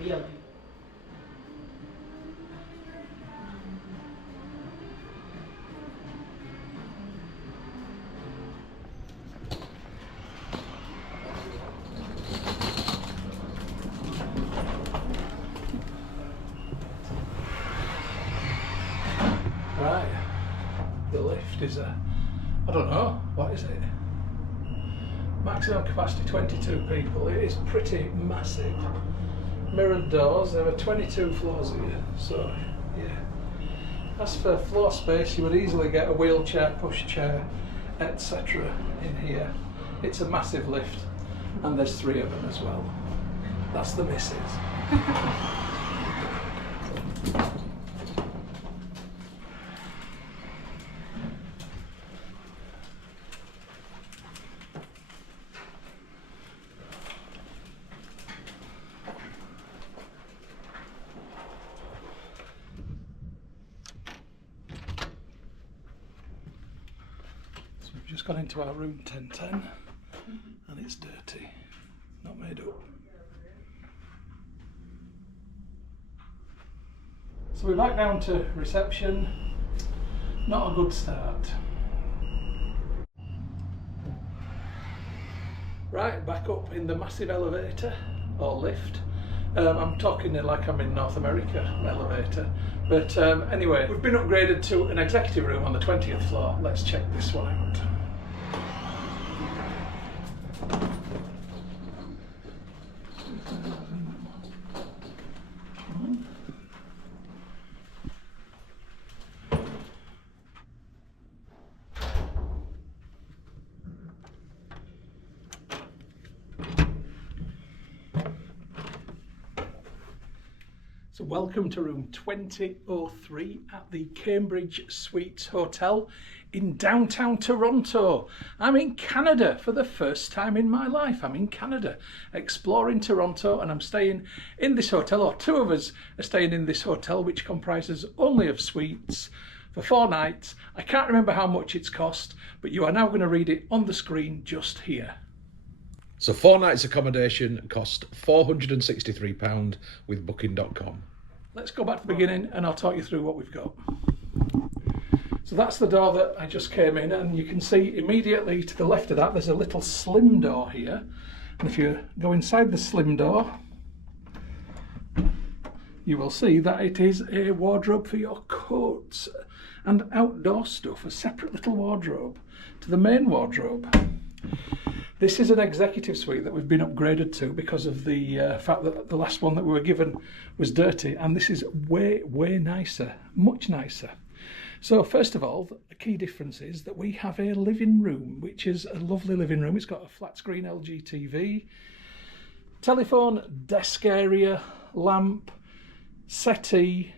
Right, the lift is I don't know, what is it? Maximum capacity 22 people. It is pretty massive. Mirrored doors, there are 22 floors here, so yeah. As for floor space, you would easily get a wheelchair, pushchair, etc. in here. It's a massive lift, and there's 3 of them as well. That's the missus. We've just gone into our room 1010 and it's dirty, not made up. So we're back down to reception, not a good start. Right, back up in the massive elevator or lift. I'm talking like I'm in North America elevator, but anyway, we've been upgraded to an executive room on the 20th floor. Let's check this one out. So welcome to room 2003 at the Cambridge Suites Hotel in downtown Toronto. I'm in Canada for the first time in my life. I'm in Canada exploring Toronto, and I'm staying in this hotel, or 2 of us are staying in this hotel, which comprises only of suites for 4 nights. I can't remember how much it's cost, but you are now going to read it on the screen just here. So 4 nights accommodation cost £463 with booking.com. Let's go back to the beginning and I'll talk you through what we've got. So that's the door that I just came in, and you can see immediately to the left of that there's a little slim door here. And if you go inside the slim door, you will see that it is a wardrobe for your coats and outdoor stuff, a separate little wardrobe to the main wardrobe. This is an executive suite that we've been upgraded to because of the fact that the last one that we were given was dirty, and this is way nicer, much nicer. So first of all, the key difference is that we have a living room, which is a lovely living room. It's got a flat screen LG TV, telephone, desk area, lamp, settee,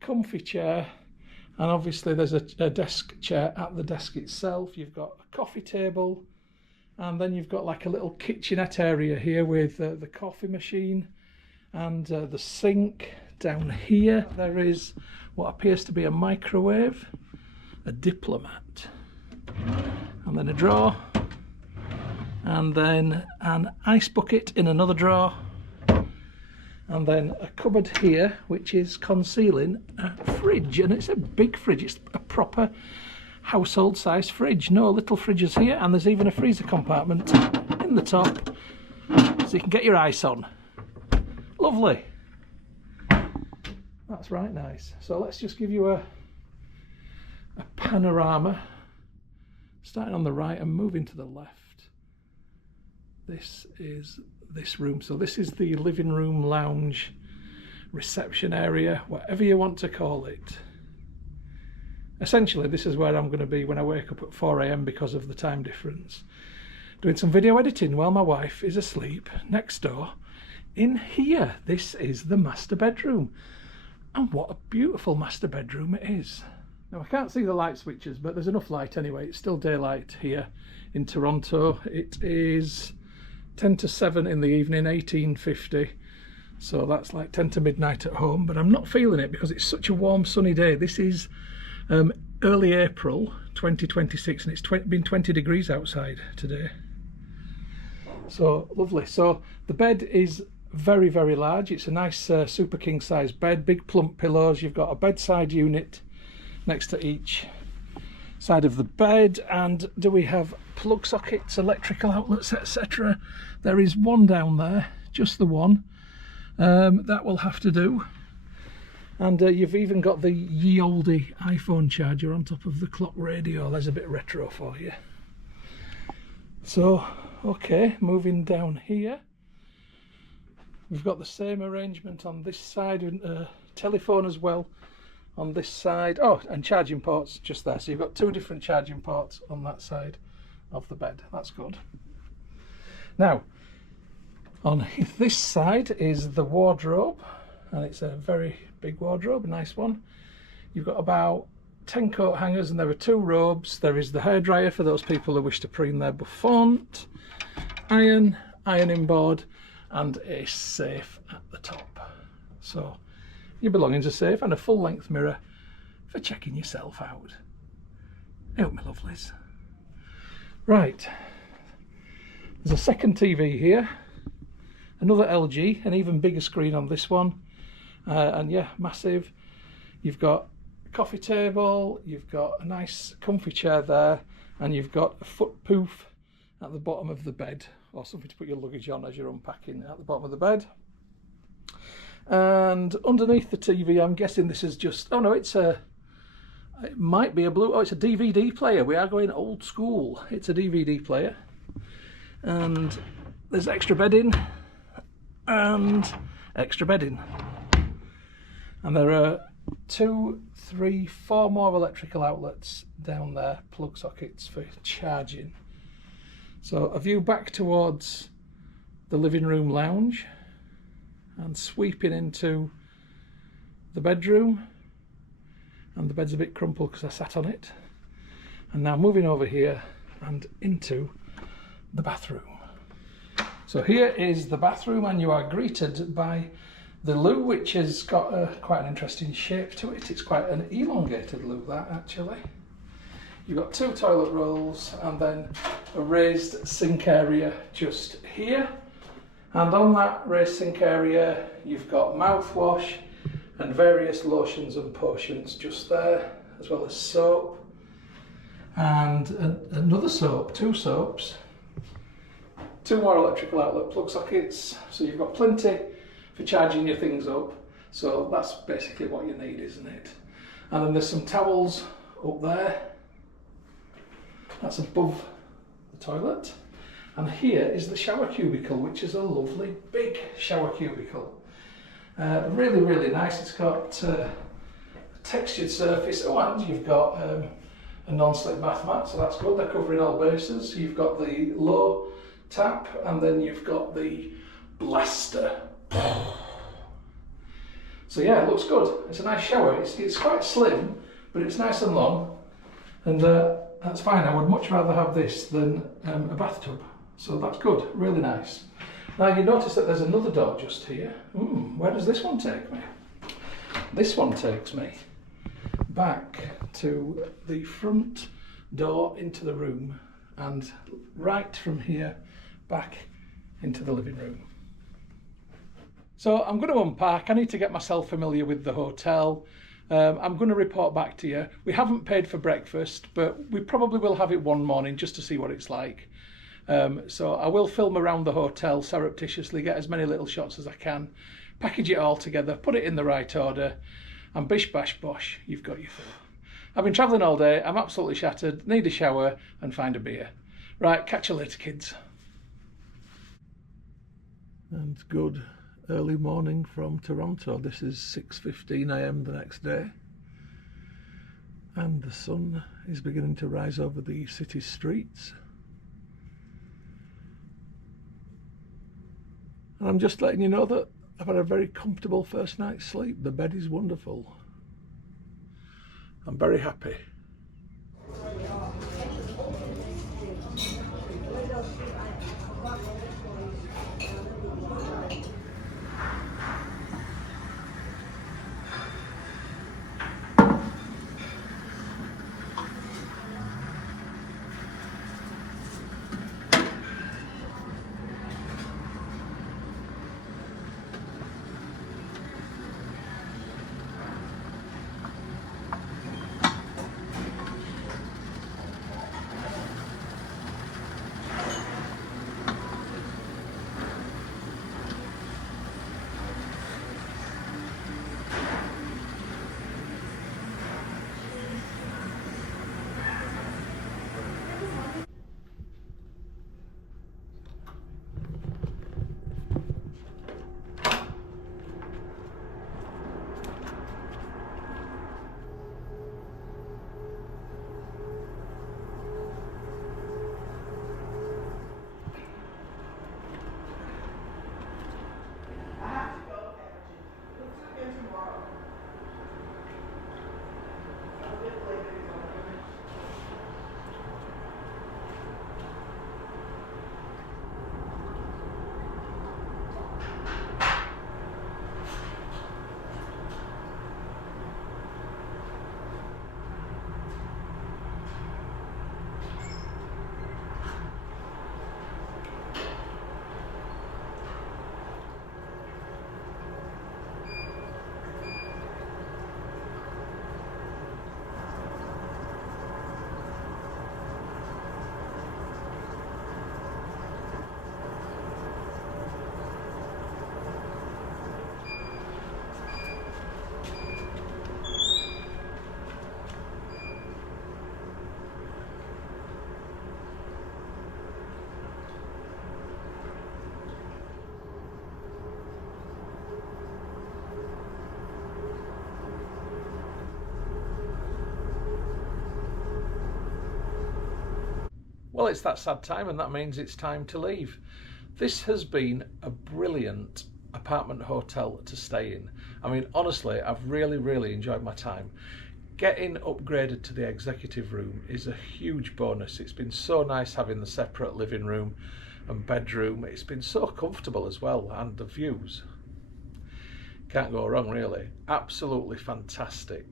comfy chair, and obviously there's a desk chair at the desk itself. You've got a coffee table, and then you've got like a little kitchenette area here with the coffee machine and the sink. Down here there is what appears to be a microwave, a diplomat, and then a drawer, and then an ice bucket in another drawer, and then a cupboard here which is concealing a fridge, and it's a big fridge. It's a proper household size fridge, no little fridges here, and there's even a freezer compartment in the top so you can get your ice on. Lovely. That's right nice. So let's just give you a panorama, starting on the right and moving to the left. This is this room. So this is the living room, lounge, reception area, whatever you want to call it. Essentially, this is where I'm going to be when I wake up at 4 AM because of the time difference. Doing some video editing while my wife is asleep next door in here. This is the master bedroom. And what a beautiful master bedroom it is. Now I can't see the light switches, but there's enough light anyway. It's still daylight here in Toronto. It is 10 to 7 in the evening, 1850. So that's like 10 to midnight at home, but I'm not feeling it because it's such a warm sunny day. This is early April 2026 and it's been 20 degrees outside today. So lovely. So the bed is very, very large. It's a nice super king size bed, big plump pillows. You've got a bedside unit next to each side of the bed. And do we have plug sockets, electrical outlets, etc.? There is one down there, just the one. That will have to do. And you've even got the ye olde iPhone charger on top of the clock radio. There's a bit retro for you. So, okay, moving down here. We've got the same arrangement on this side, and telephone as well on this side. Oh, and charging ports just there. So you've got two different charging ports on that side of the bed. That's good. Now, on this side is the wardrobe, and it's a very big wardrobe, a nice one. You've got about 10 coat hangers, and there are 2 robes. There is the hairdryer for those people who wish to preen their bouffant, ironing board, and a safe at the top. So your belongings are safe, and a full length mirror for checking yourself out. Out, my lovelies. Right, there's a second TV here, another LG, an even bigger screen on this one, and yeah, massive. You've got a coffee table, you've got a nice comfy chair there, and you've got a foot poof at the bottom of the bed, or something to put your luggage on as you're unpacking at the bottom of the bed. And underneath the TV, I'm guessing this is just, oh no, it might be a it's a DVD player. We are going old school. It's a DVD player. And there's extra bedding and extra bedding. And there are 2, 3, 4 more electrical outlets down there, plug sockets for charging. So a view back towards the living room lounge and sweeping into the bedroom, and the bed's a bit crumpled because I sat on it. And now moving over here and into the bathroom. So here is the bathroom, and you are greeted by the loo, which has got quite an interesting shape to it. It's quite an elongated loo, that actually. You've got 2 toilet rolls and then a raised sink area just here. And on that raised sink area, you've got mouthwash and various lotions and potions just there, as well as soap and another soap, 2 soaps, 2 more electrical outlet plug sockets. So you've got plenty for charging your things up. So that's basically what you need, isn't it? And then there's some towels up there. That's above the toilet. And here is the shower cubicle, which is a lovely big shower cubicle. Really, really nice. It's got a textured surface. Oh, and you've got a non-slip bath mat, so that's good. They're covering all bases. You've got the low tap, and then you've got the blaster. So yeah, it looks good. It's a nice shower. It's quite slim, but it's nice and long, and that's fine. I would much rather have this than a bathtub. So that's good, really nice. Now you notice that there's another door just here. Where does this one take me? This one takes me back to the front door into the room, and right from here back into the living room. So I'm going to unpack. I need to get myself familiar with the hotel. I'm going to report back to you. We haven't paid for breakfast, but we probably will have it one morning just to see what it's like. So I will film around the hotel surreptitiously, get as many little shots as I can, package it all together, put it in the right order, and bish bash bosh, you've got your food. I've been travelling all day, I'm absolutely shattered, need a shower and find a beer. Right, catch you later, kids. And good early morning from Toronto. This is 6:15 AM the next day, and the sun is beginning to rise over the city streets. And I'm just letting you know that I've had a very comfortable first night's sleep. The bed is wonderful. I'm very happy. it's that sad time, and that means it's time to leave. This has been a brilliant apartment hotel to stay in. I mean, honestly, I've really enjoyed my time. Getting upgraded to the executive room is a huge bonus. It's been so nice having the separate living room and bedroom. It's been so comfortable as well, and the views. Can't go wrong, really. Absolutely fantastic.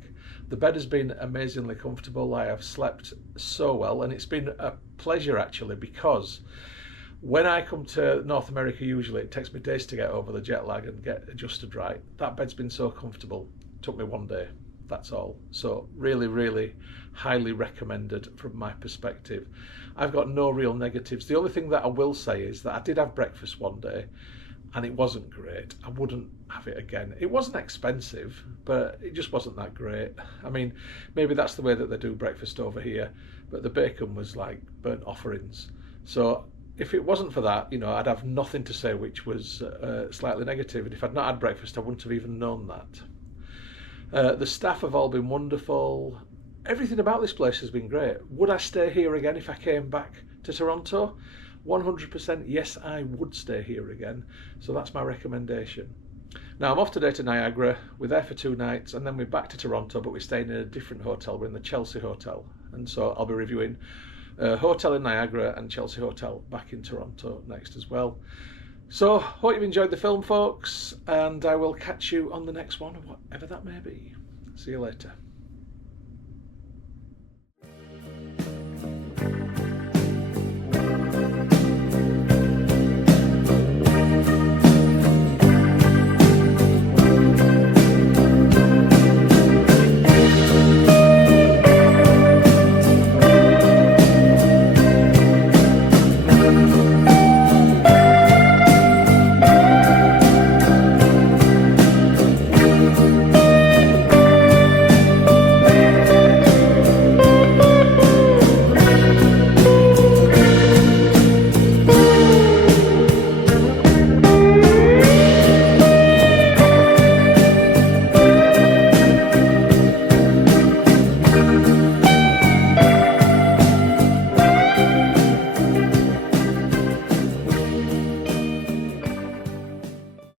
The bed has been amazingly comfortable. I have slept so well, and it's been a pleasure actually, because when I come to North America, usually it takes me days to get over the jet lag and get adjusted right. That bed's been so comfortable. It took me one day. That's all. So really highly recommended from my perspective. I've got no real negatives. The only thing that I will say is that I did have breakfast one day and it wasn't great. I wouldn't have it again. It wasn't expensive, but it just wasn't that great. I mean, maybe that's the way that they do breakfast over here, but the bacon was like burnt offerings. So if it wasn't for that, you know, I'd have nothing to say which was slightly negative. And if I'd not had breakfast, I wouldn't have even known that. The staff have all been wonderful. Everything about this place has been great. Would I stay here again if I came back to Toronto? 100% yes, I would stay here again. So that's my recommendation. Now I'm off today to Niagara. We're there for 2 nights and then we're back to Toronto, but we're staying in a different hotel. We're in the Chelsea Hotel. And so I'll be reviewing hotel in Niagara and Chelsea Hotel back in Toronto next as well. So, hope you've enjoyed the film, folks, and I will catch you on the next one, whatever that may be. See you later.